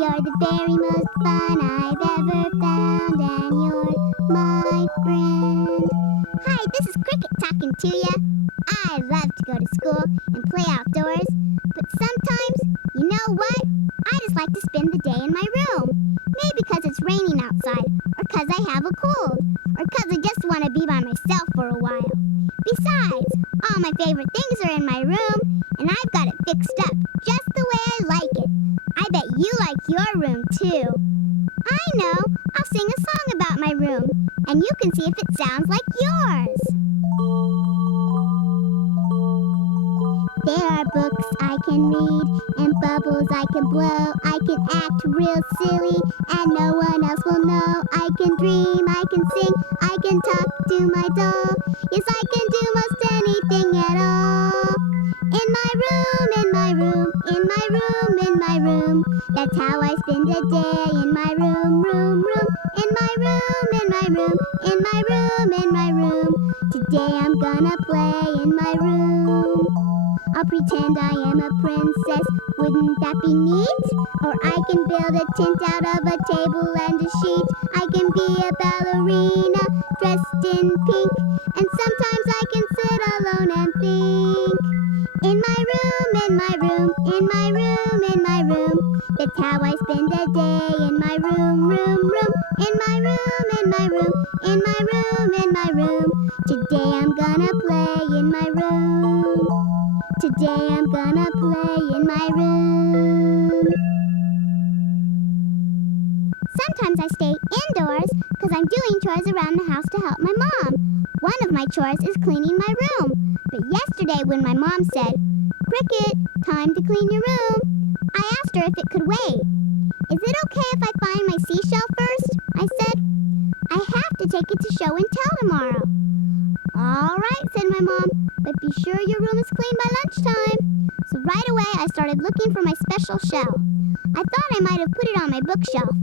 You're the very most fun I've ever found, and you're my friend. Hi, this is Cricket talking to ya. I love to go to school and play outdoors, but sometimes, you know what? I just like to spend the day in my room. Maybe because it's raining outside, or because I have a cold, or because I just want to be by myself for a while. Besides, all my favorite things are in my room, and I've got it fixed up just the way I like it. I bet you like your room too. I know, I'll sing a song about my room, and you can see if it sounds like yours. There are books I can read and bubbles I can blow. I can act real silly and no one else will know. I can dream, I can sing, I can talk to my doll. Yes, I can do most anything at all. In my room, in my room, in my room, in my room. That's how I spend a day in my room, room, room. In my room, in my room, in my room, in my room. Today I'm gonna play in my room. I'll pretend I am a princess, wouldn't that be neat? Or I can build a tent out of a table and a sheet. I can be a ballerina, dressed in pink. And sometimes I can sit alone and think. In my room, in my room, in my room, in my room. That's how I spend a day in my room, room, room. In my room, in my room, in my room, in my room. Today I'm gonna play in my room. Today I'm gonna play in my room. Sometimes I stay indoors because I'm doing chores around the house to help my mom. One of my chores is cleaning my room. But yesterday when my mom said, "Cricket, time to clean your room," I asked her if it could wait. "Is it okay if I find my seashell first?" I said. "I have to take it to show and tell tomorrow." "All right," said my mom, "but be sure your room is clean by lunchtime." So right away I started looking for my special shell. I thought I might have put it on my bookshelf.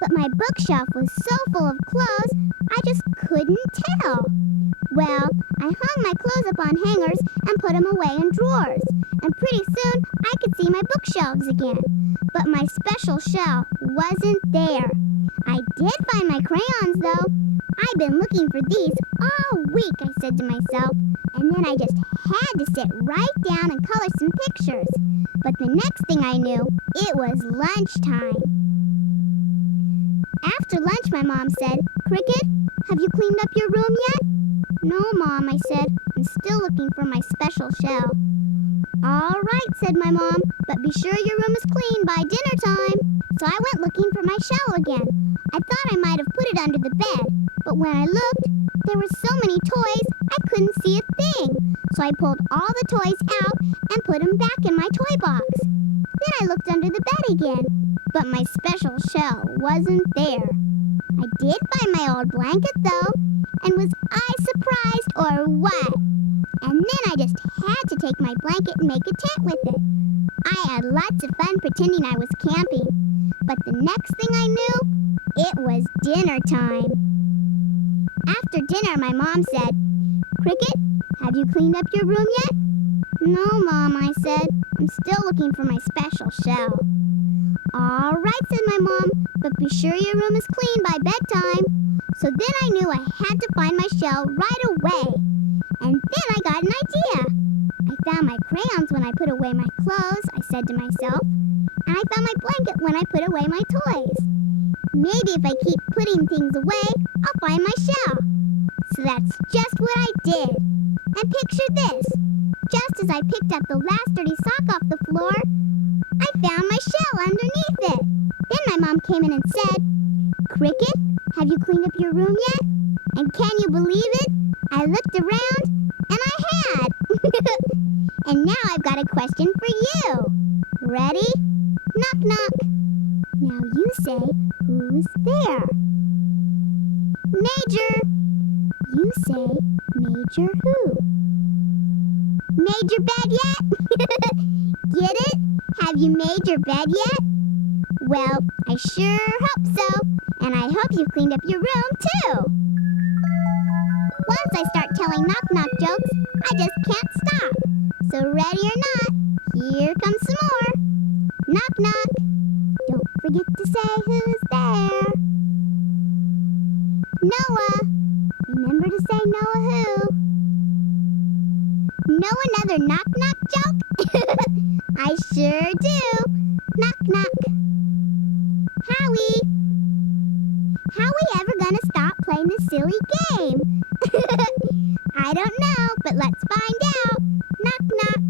But my bookshelf was so full of clothes, I just couldn't tell. Well, I hung my clothes up on hangers and put them away in drawers. And pretty soon I could see my bookshelves again. But my special shell wasn't there. I did find my crayons though. "I've been looking for these all week," I said to myself. And then I just had to sit right down and color some pictures. But the next thing I knew, it was lunchtime. After lunch, my mom said, "Cricket, have you cleaned up your room yet?" "No, Mom," I said. "I'm still looking for my special shell." "All right," said my mom, "but be sure your room is clean by dinner time." So I went looking for my shell again. I thought I might have put it under the bed, but when I looked, there were so many toys, I couldn't see a thing. So I pulled all the toys out and put them back in my toy box. Then I looked under the bed again, but my special shell wasn't there. I did find my old blanket though, and was I surprised or what? And then I just had to take my blanket and make a tent with it. I had lots of fun pretending I was camping, but the next thing I knew, it was dinner time. After dinner, my mom said, "Cricket, have you cleaned up your room yet?" "No, Mom," I said. "I'm still looking for my special shell." "All right," said my mom, "but be sure your room is clean by bedtime." So then I knew I had to find my shell right away. And then I got an idea. "I found my crayons when I put away my clothes," I said to myself. "And I found my blanket when I put away my toys. Maybe if I keep putting things away, I'll find my shell." So that's just what I did. And picture this. Just as I picked up the last dirty sock off the floor, I found my shell underneath it. Then my mom came in and said, "Cricket, have you cleaned up your room yet?" And can you believe it? I looked around, and I had. And now I've got a question for you. Ready? Knock, knock. Now you say, who's there? Major. You say, Major who? Made your bed yet? Get it? Have you made your bed yet? Well, I sure hope so. And I hope you cleaned up your room, too. Once I start telling knock-knock jokes, I just can't stop. So ready or not, here comes some more. Knock, knock. Don't forget say who's there. Noah. Remember to say Noah who. Know another knock-knock joke? I sure do. Knock-knock. Howie. How we ever gonna stop playing this silly game? I don't know, but let's find out. Knock-knock.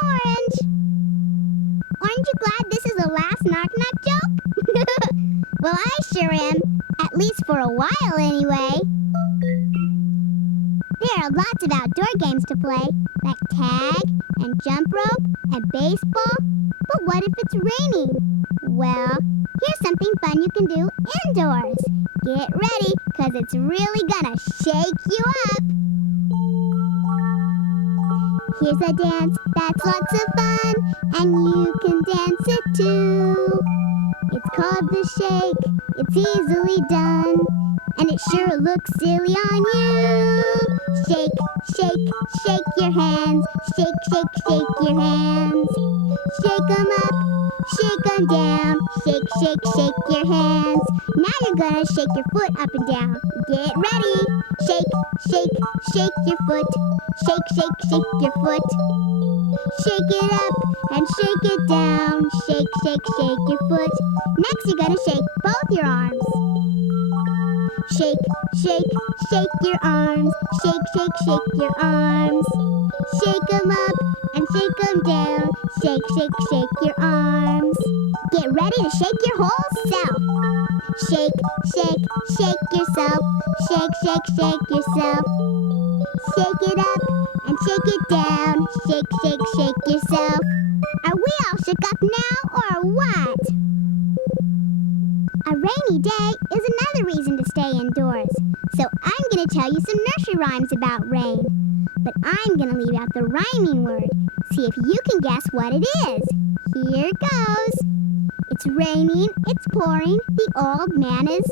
Orange. Aren't you glad this is the last knock-knock joke? Well, I sure am. At least for a while, anyway. There are lots of outdoor games to play, like tag and jump rope and baseball. But what if it's raining? Well, here's something fun you can do indoors. Get ready, 'cause it's really gonna shake you up. Here's a dance that's lots of fun, and you can dance it too. It's called the shake, it's easily done, and it sure looks silly on you. Shake, shake, shake your hands, shake, shake, shake your hands. Shake 'em up, shake 'em down, shake, shake, shake your hands. Now you're gonna shake your foot up and down. Get ready, shake, shake, shake your foot, shake, shake, shake your foot. Shake it up and shake it down, shake, shake, shake your foot. Next you're gonna shake both your arms. Shake, shake, shake your arms, shake, shake, shake your arms. Shake 'em up and shake 'em down, shake, shake, shake your arms. Get ready to shake your whole self. Shake, shake, shake yourself, shake, shake, shake yourself. Shake it up and shake it down, shake, shake, shake yourself. Are we all shook up now or what? A rainy day is another reason to stay indoors. So I'm going to tell you some nursery rhymes about rain. But I'm going to leave out the rhyming word. See if you can guess what it is. Here goes. It's raining, it's pouring, the old man is...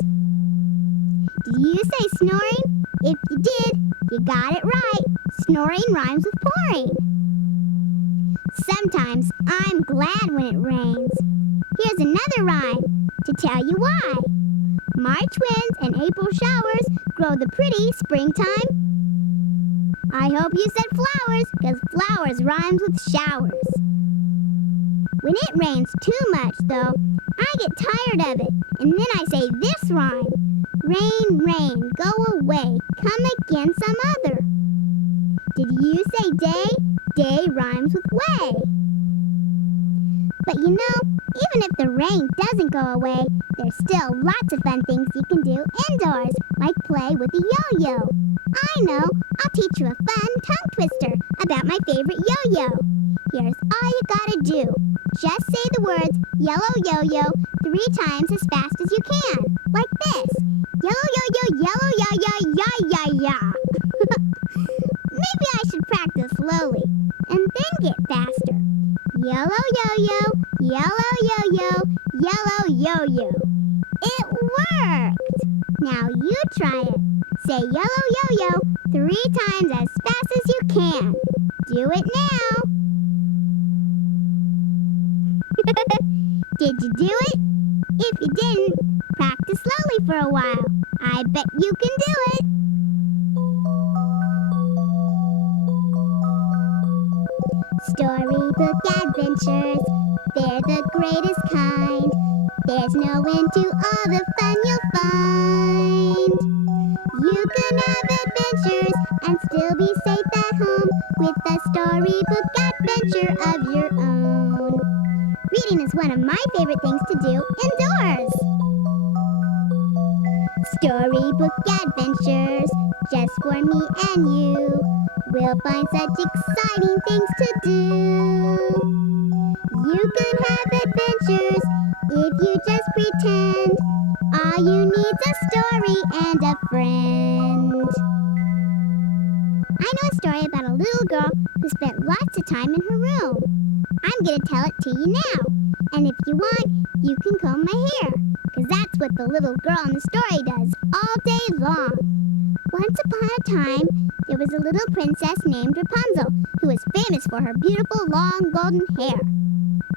Did you say snoring? If you did, you got it right. Snoring rhymes with pouring. Sometimes I'm glad when it rains. Here's another rhyme to tell you why. March winds and April showers grow the pretty springtime. I hope you said flowers, 'cause flowers rhymes with showers. When it rains too much, though, I get tired of it, and then I say this rhyme. Rain, rain, go away, come again some other. Did you say day? Day rhymes with way. But you know, even if the rain doesn't go away, there's still lots of fun things you can do indoors, like play with a yo-yo. I know, I'll teach you a fun tongue twister about my favorite yo-yo. Here's all you gotta do. Just say the words yellow yo-yo 3 times as fast as you can, like this. Yellow yo-yo, yellow yo-yo, ya-ya-ya. Maybe I should practice slowly and then get faster. Yellow yo-yo, yellow yo-yo, yellow yo-yo. It worked! Now you try it. Say yellow yo-yo 3 times as fast as you can. Do it now. Did you do it? If you didn't, practice slowly for a while. I bet you can do it. Storybook adventures, they're the greatest kind. There's no end to all the fun you'll find. You can have adventures and still be safe at home with a storybook adventure of your own. Reading is one of my favorite things to do indoors. Storybook adventures, just for me and you. We'll find such exciting things to do. You can have adventures if you just pretend. All you need's a story and a friend. I know a story about a little girl who spent lots of time in her room. I'm going to tell it to you now. And if you want, you can comb my hair, 'cause that's what the little girl in the story does all day long. Once upon a time, there was a little princess named Rapunzel, who was famous for her beautiful long golden hair.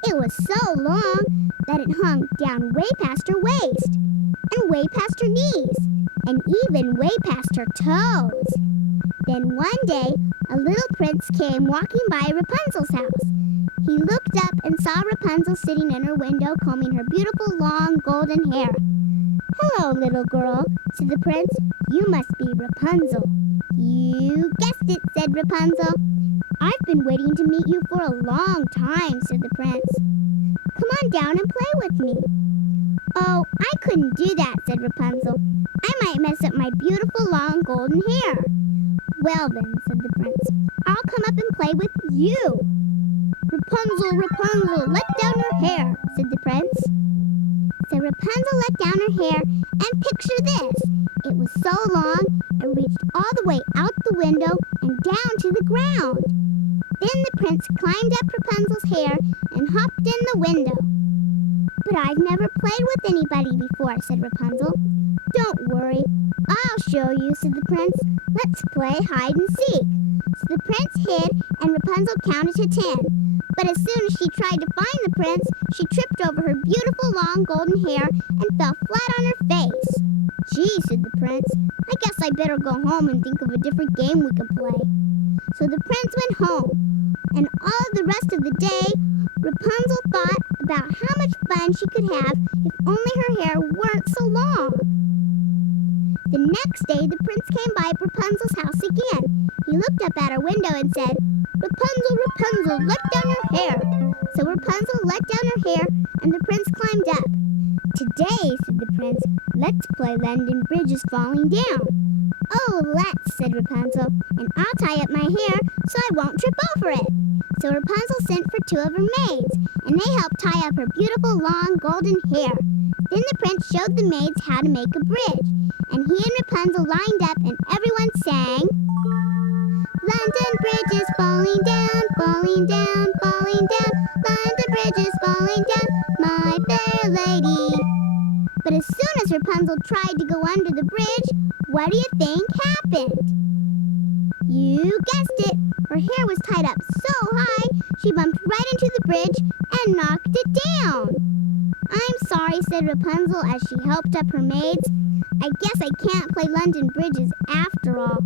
It was so long that it hung down way past her waist, and way past her knees, and even way past her toes. Then one day, a little prince came walking by Rapunzel's house. He looked up and saw Rapunzel sitting in her window combing her beautiful long golden hair. "Hello, little girl," said the prince. "You must be Rapunzel." "You guessed it," said Rapunzel. "I've been waiting to meet you for a long time," said the prince. "Come on down and play with me." "Oh, I couldn't do that," said Rapunzel. "I might mess up my beautiful long golden hair." "Well then," said the prince, "I'll come up and play with you." "Rapunzel, Rapunzel, let down your hair," said the prince. So Rapunzel let down her hair, and picture this. It was so long, it reached all the way out the window and down to the ground. Then the prince climbed up Rapunzel's hair and hopped in the window. "But I've never played with anybody before," said Rapunzel. "Don't worry, I'll show you," said the prince. "Let's play hide and seek." So the prince hid, and Rapunzel counted to 10. But as soon as she tried to find the prince, she tripped over her beautiful long golden hair and fell flat on her face. "Gee," said the prince, "I guess I better go home and think of a different game we can play." So the prince went home, and all the rest of the day, Rapunzel thought about how much fun she could have if only her hair weren't so long. The next day, the prince came by Rapunzel's house again. He looked up at her window and said, "Rapunzel, Rapunzel, let down your hair." So Rapunzel let down her hair, and the prince climbed up. "Today," said the prince, "let's play London Bridge is falling down." "Oh, let's," said Rapunzel, "and I'll tie up my hair so I won't trip over it." So Rapunzel sent for 2 of her maids, and they helped tie up her beautiful long golden hair. Then the prince showed the maids how to make a bridge, and he and Rapunzel lined up, and everyone sang, "London Bridge is falling down, falling down, falling down. London Bridge is falling down, my fair lady." But as soon as Rapunzel tried to go under the bridge, what do you think happened? You guessed it. Her hair was tied up so high, she bumped right into the bridge and knocked it down. "I'm sorry," said Rapunzel as she helped up her maids. "I guess I can't play London Bridges after all."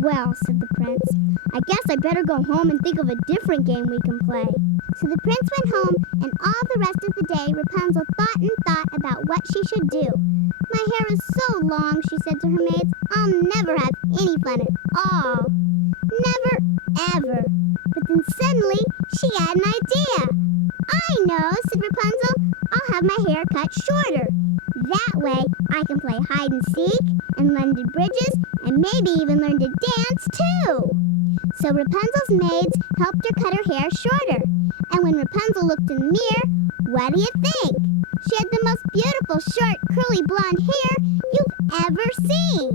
"Well," said the prince, "I guess I better go home and think of a different game we can play." So the prince went home, and all the rest of the day Rapunzel thought and thought about what she should do. "My hair is so long," she said to her maids, "I'll never have any fun at all. Never, ever." But then suddenly she had an idea. "I know," said Rapunzel. "I'll have my hair cut shorter. That way I can play hide and seek and London Bridges and maybe even learn to dance too." So Rapunzel's maids helped her cut her hair shorter. And when Rapunzel looked in the mirror, what do you think? She had the most beautiful short curly blonde hair you've ever seen.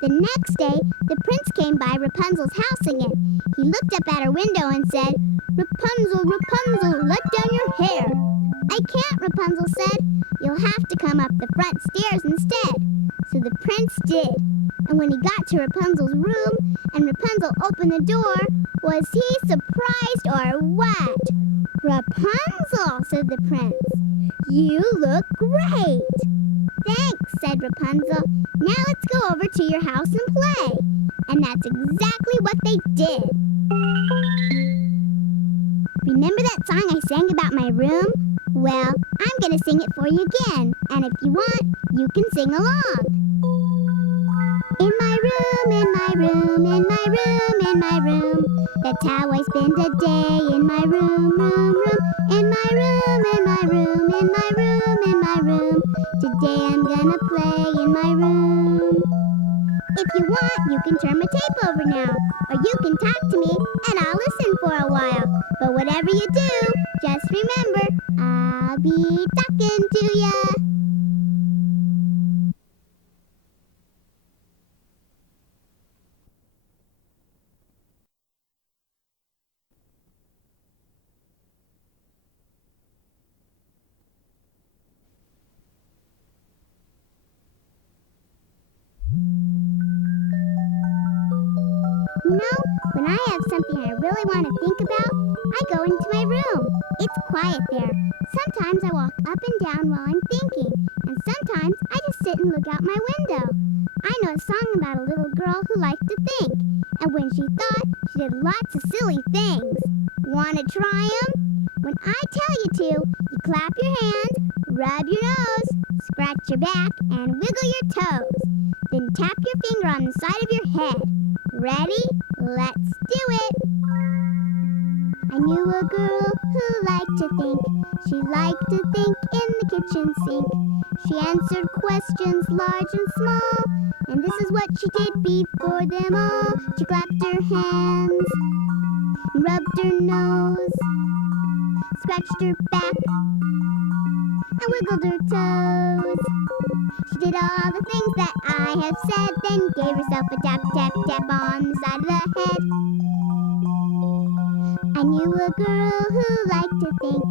The next day, the prince came by Rapunzel's house again. He looked up at her window and said, "Rapunzel, Rapunzel, let down your hair." "I can't," Rapunzel said. "You'll have to come up the front stairs instead." So the prince did. And when he got to Rapunzel's room and Rapunzel opened the door, was he surprised or what? "Rapunzel," said the prince, "you look great." "Thanks," said Rapunzel. "Now let's go over to your house and play." And that's exactly what they did. Remember that song I sang about my room? Well, I'm going to sing it for you again. And if you want, you can sing along. In my room, in my room, in my room, in my room. That's how I spend a day in my room, room, room. In my room, in my room, in my room, in my room. Today I'm gonna play in my room. If you want, you can turn my tape over now. Or you can talk to me and I'll listen for a while. But whatever you do, just remember, I'll be talking to ya. You know, when I have something I really want to think about, I go into my room. It's quiet there. Sometimes I walk up and down while I'm thinking, and sometimes I just sit and look out my window. I know a song about a little girl who liked to think, and when she thought, she did lots of silly things. Wanna try 'em? When I tell you to, you clap your hands, rub your nose, scratch your back, and wiggle your toes. Then tap your finger on the side of your head. Ready? Let's do it! I knew a girl who liked to think. She liked to think in the kitchen sink. She answered questions large and small, and this is what she did before them all. She clapped her hands, rubbed her nose, scratched her back, and wiggled her toes. She did all the things that I have said, then gave herself a tap, tap, tap on the side of the head. I knew a girl who liked to think.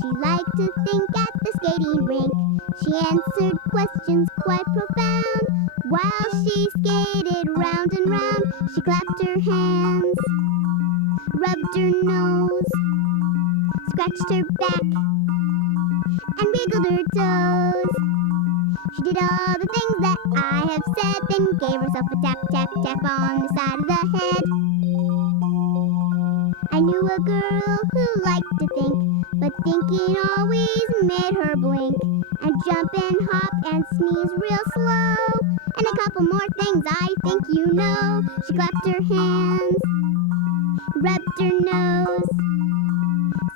She liked to think at the skating rink. She answered questions quite profound. While she skated round and round, she clapped her hands, rubbed her nose, scratched her back, and wiggled her toes. She did all the things that I have said, then gave herself a tap, tap, tap on the side of the head. I knew a girl who liked to think, but thinking always made her blink, and jump and hop and sneeze real slow, and a couple more things I think you know. She clapped her hands, rubbed her nose,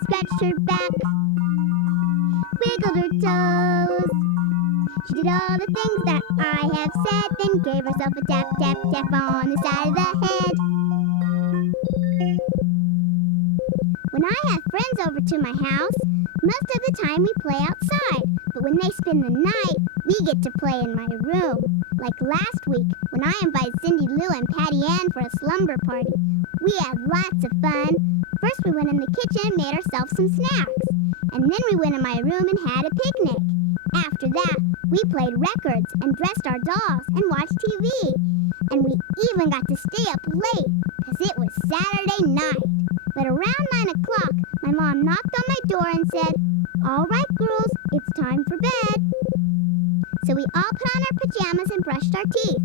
scratched her back, wiggled her toes. She did all the things that I have said, then gave herself a tap, tap, tap on the side of the head. When I have friends over to my house, most of the time we play outside. But when they spend the night, we get to play in my room. Like last week, when I invited Cindy Lou and Patty Ann for a slumber party. We had lots of fun. First we went in the kitchen and made ourselves some snacks. And then we went in my room and had a picnic. After that, we played records and dressed our dolls and watched TV. And we even got to stay up late, because it was Saturday night. But around 9 o'clock, my mom knocked on my door and said, "All right, girls, it's time for bed." So we all put on our pajamas and brushed our teeth.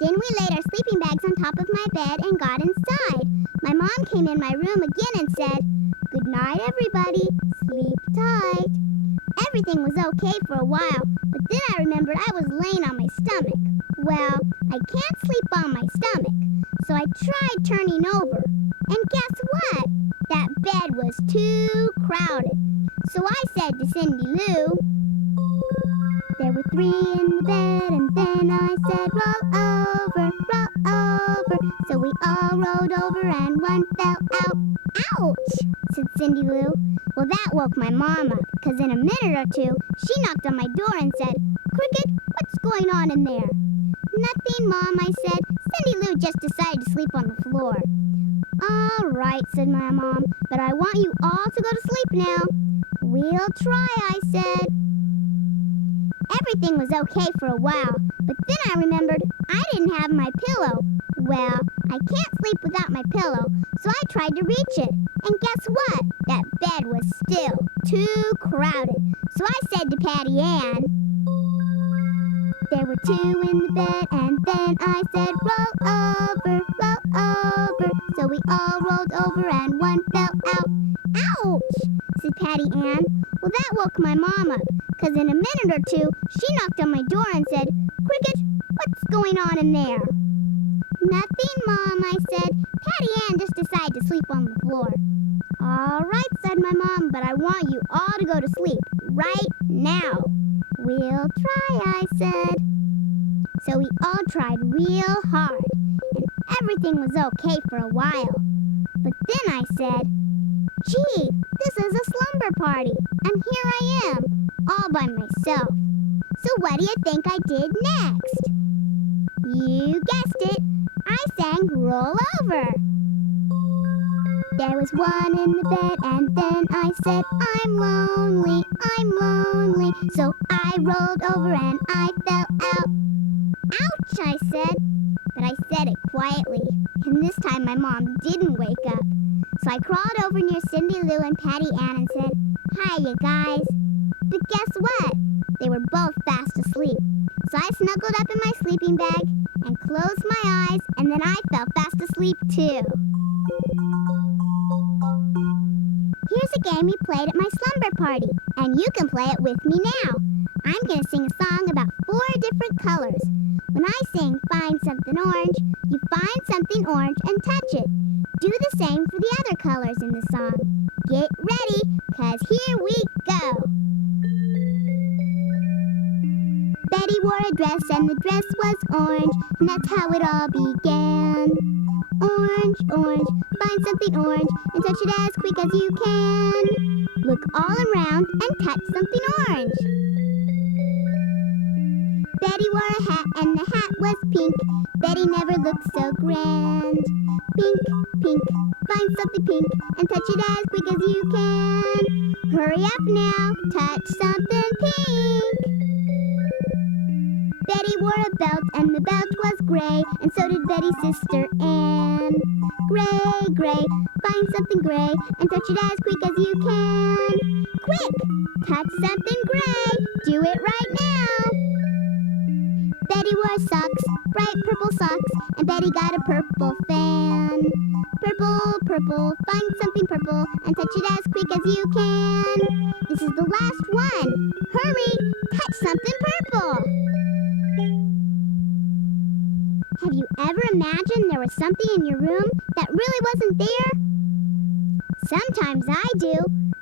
Then we laid our sleeping bags on top of my bed and got inside. My mom came in my room again and said, "Good night, everybody. Sleep tight." Everything was okay for a while, but then I remembered I was laying on my stomach. Well, I can't sleep on my stomach, so I tried turning over. And guess what? That bed was too crowded. So I said to Cindy Lou, "There were 3 in the bed," and then I said, "Roll over, roll over." So we all rolled over and one fell out. "Ouch," said Cindy Lou. Well, that woke my mom up, because in a minute or two, she knocked on my door and said, "Cricket, what's going on in there?" "Nothing, Mom," I said. "Cindy Lou just decided to sleep on the floor." "All right," said my mom, "but I want you all to go to sleep now." "We'll try," I said. Everything was okay for a while, but then I remembered I didn't have my pillow. Well, I can't sleep without my pillow, so I tried to reach it. And guess what? That bed was still too crowded. So I said to Patty Ann, "There were 2 in the bed," and then I said, "Roll over, roll over." So we all rolled over and one fell out. "Ouch," said Patty Ann. Well, that woke my mom up, because in a minute or two, she knocked on my door and said, "Cricket, what's going on in there?" "Nothing, Mom," I said. "Patty Ann just decided to sleep on the floor." "All right," said my mom, "but I want you all to go to sleep right now." "We'll try," I said. So we all tried real hard, and everything was okay for a while. But then I said, "Gee, this is a slumber party, and here I am, all by myself." So what do you think I did next? You guessed it, I sang "Roll Over." There was 1 in the bed, and then I said, "I'm lonely, I'm lonely." So I rolled over and I fell out. "Ouch," I said. But I said it quietly, and this time my mom didn't wake up. So I crawled over near Cindy Lou and Patty Ann and said, "Hi, you guys." But guess what? They were both fast asleep. So I snuggled up in my sleeping bag and closed my eyes, and then I fell fast asleep too. Here's a game we played at my slumber party, and you can play it with me now. I'm going to sing a song about 4 different colors. When I sing "Find Something Orange," you find something orange and touch it. Do the same for the other colors in the song. Get ready, 'cause here we go. Betty wore a dress and the dress was orange, and that's how it all began. Orange, orange, find something orange and touch it as quick as you can. Look all around and touch something orange. Betty wore a hat and the hat was pink. Betty never looked so grand. Pink, pink, find something pink and touch it as quick as you can. Hurry up now, touch something pink. Betty wore a belt and the belt was gray, and so did Betty's sister Ann. Gray, gray, find something gray and touch it as quick as you can. Quick, touch something gray. Do it right now. Betty wore socks, bright purple socks, and Betty got a purple fan. Purple, purple, find something purple and touch it as quick as you can. This is the last one. Hurry, touch something purple. Have you ever imagined there was something in your room that really wasn't there? Sometimes I do,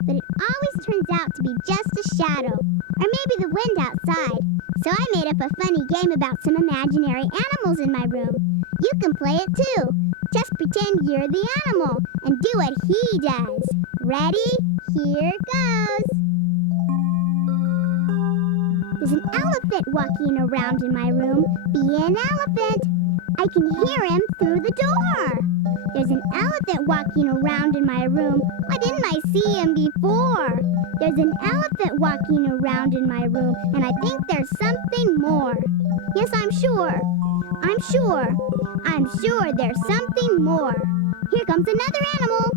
but it always turns out to be just a shadow, or maybe the wind outside. So I made up a funny game about some imaginary animals in my room. You can play it too. Just pretend you're the animal and do what he does. Ready? Here goes. There's an elephant walking around in my room. Be an elephant. I can hear him through the door. There's an elephant walking around in my room. Why didn't I see him before? There's an elephant walking around in my room, and I think there's something more. Yes, I'm sure. I'm sure there's something more. Here comes another animal.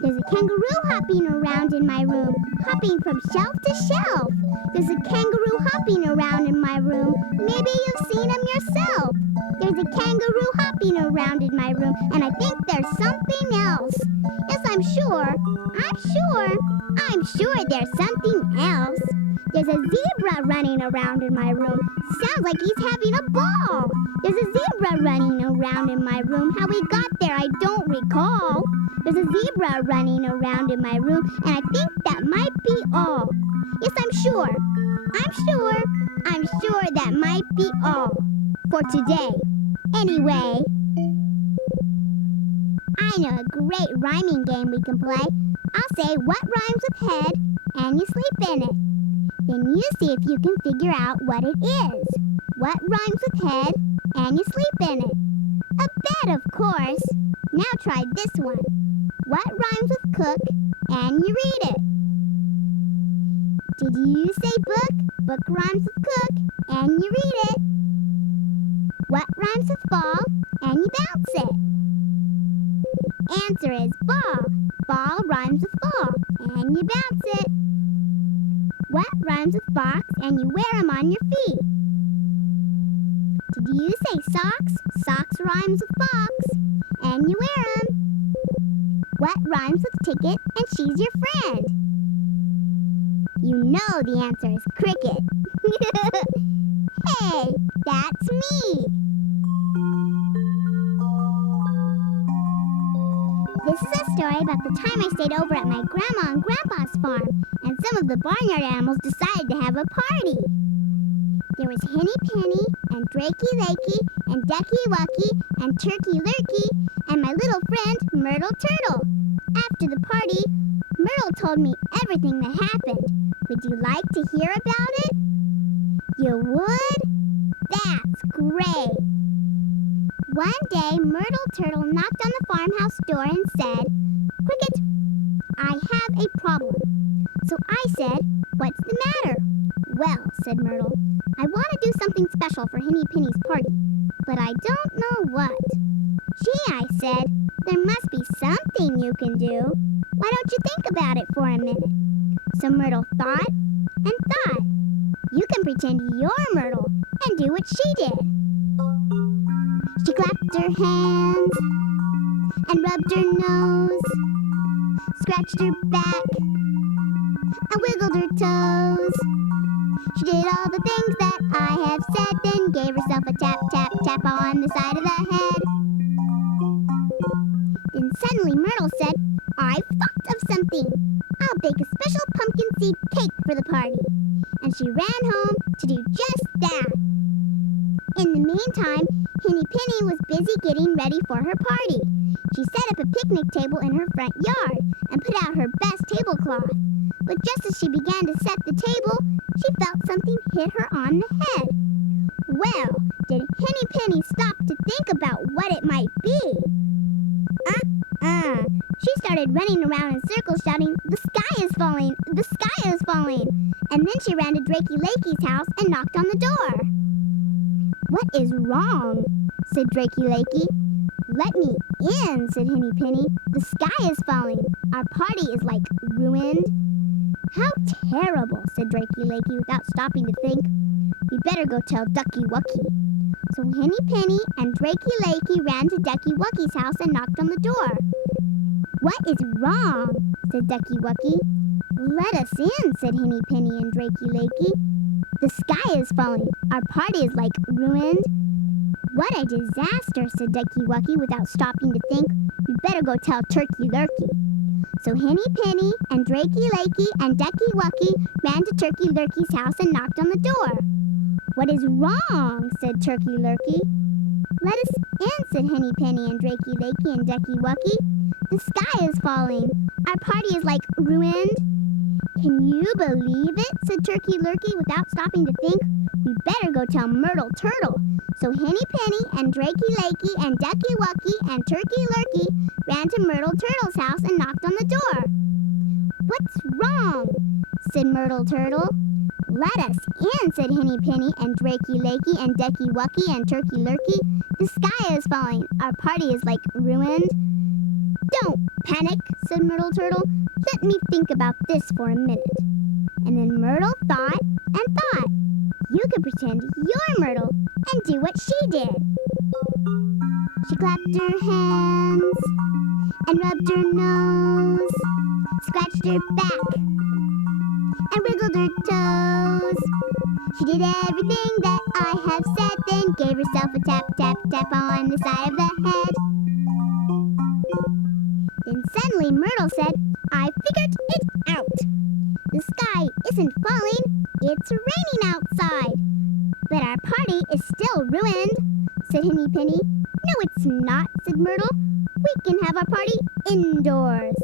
There's a kangaroo hopping around in my room, hopping from shelf to shelf. There's a kangaroo hopping around in my room. Maybe you've seen him yourself. There's a kangaroo hopping around in my room, and I think there's something else. Yes, I'm sure there's something else. There's a zebra running around in my room. Sounds like he's having a ball. There's a zebra running around in my room. How he got there, I don't recall. There's a zebra running around in my room, and I think that might be all. Yes, I'm sure that might be all for today. Anyway, I know a great rhyming game we can play. I'll say what rhymes with head, and you sleep in it. Then you see if you can figure out what it is. What rhymes with head, and you sleep in it? A bed, of course. Now try this one. What rhymes with cook, and you read it? Did you say book? Book rhymes with cook, and you read it. What rhymes with ball, and you bounce it? Answer is ball. Ball rhymes with ball, and you bounce it. What rhymes with box, and you wear them on your feet? Did you say socks? Socks rhymes with box, and you wear them. What rhymes with ticket, and she's your friend? You know the answer is cricket. Hey, that's me. This is a story about the time I stayed over at my grandma and grandpa's farm, and some of the barnyard animals decided to have a party. There was Henny Penny, and Drakey Lakey, and Ducky Wucky, and Turkey Lurkey, and my little friend Myrtle Turtle. After the party, Myrtle told me everything that happened. Would you like to hear about it? You would? That's great! One day, Myrtle Turtle knocked on the farmhouse door and said, "Cricket, I have a problem." So I said, "What's the matter?" Well, said Myrtle, I want to do something special for Henny Penny's party, but I don't know what. Gee, I said, there must be something you can do. Why don't you think about it for a minute? So Myrtle thought and thought. You can pretend you're Myrtle and do what she did. She clapped her hands and rubbed her nose, scratched her back and wiggled her toes. She did all the things that I have said, then gave herself a tap, tap, tap on the side of the head. Then suddenly Myrtle said, I've thought of something. I'll bake a special pumpkin seed cake for the party. And she ran home to do just that. In the meantime, Henny Penny was busy getting ready for her party. She set up a picnic table in her front yard and put out her best tablecloth. But just as she began to set the table, she felt something hit her on the head. Well, did Henny Penny stop to think about what it might be? She started running around in circles shouting, the sky is falling! The sky is falling! And then she ran to Drakey Lakey's house and knocked on the door. What is wrong? Said Drakey Lakey. Let me in, said Henny Penny. The sky is falling. Our party is like ruined. How terrible, said Drakey Lakey without stopping to think. We better go tell Ducky Wucky. So Henny Penny and Drakey Lakey ran to Ducky Wucky's house and knocked on the door. What is wrong? Said Ducky Wucky. Let us in, said Henny Penny and Drakey Lakey. The sky is falling. Our party is like ruined. What a disaster, said Ducky Wucky without stopping to think. We better go tell Turkey Lurkey. So Henny Penny and Drakey Lakey and Ducky Wucky ran to Turkey Lurkey's house and knocked on the door. What is wrong? Said Turkey Lurkey. Let us in, said Henny Penny and Drakey Lakey and Ducky Wucky. The sky is falling. Our party is like ruined. Can you believe it? Said Turkey Lurkey without stopping to think. We better go tell Myrtle Turtle. So Henny Penny and Drakey Lakey and Ducky Wucky and Turkey Lurkey ran to Myrtle Turtle's house and knocked on the door. What's wrong? Said Myrtle Turtle. Let us in, said Henny Penny and Drakey Lakey and Ducky Wucky and Turkey Lurkey. The sky is falling. Our party is like ruined. Don't panic, said Myrtle Turtle. Let me think about this for a minute. And then Myrtle thought and thought. You could pretend you're Myrtle and do what she did. She clapped her hands and rubbed her nose, scratched her back and wiggled her toes. She did everything that I have said, then gave herself a tap, tap, tap on the side of the head. Then suddenly Myrtle said, I figured it out. The sky isn't falling, it's raining outside. But our party is still ruined, said Henny Penny. No, it's not, said Myrtle. We can have our party indoors.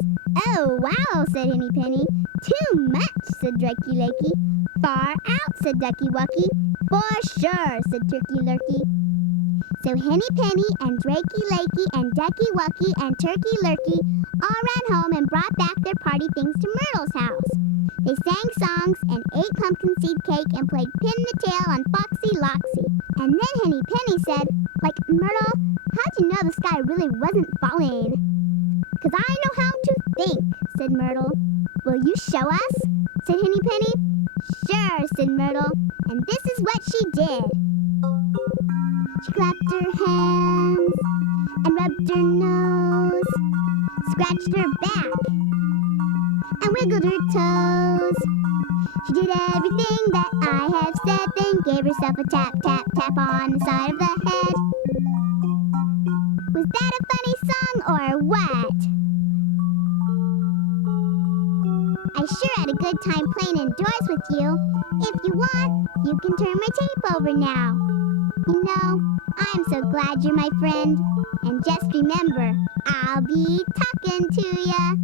Oh, wow, said Henny Penny. Too much, said Drakey Lakey. Far out, said Ducky Wucky. For sure, said Turkey Lurkey. So Henny Penny and Drakey Lakey and Ducky Wucky and Turkey Lurkey all ran home and brought back their party things to Myrtle's house. They sang songs and ate pumpkin seed cake and played pin the tail on Foxy Loxy. And then Henny Penny said, like, Myrtle, how'd you know the sky really wasn't falling? 'Cause I know how to think, said Myrtle. Will you show us? Said Henny Penny. Sure, said Myrtle. And this is what she did. She clapped her hands and rubbed her nose, scratched her back and wiggled her toes. She did everything that I have said, then gave herself a tap, tap, tap on the side of the head. Was that a funny song or what? I sure had a good time playing indoors with you. If you want, you can turn my tape over now. You know, I'm so glad you're my friend. And just remember, I'll be talking to ya.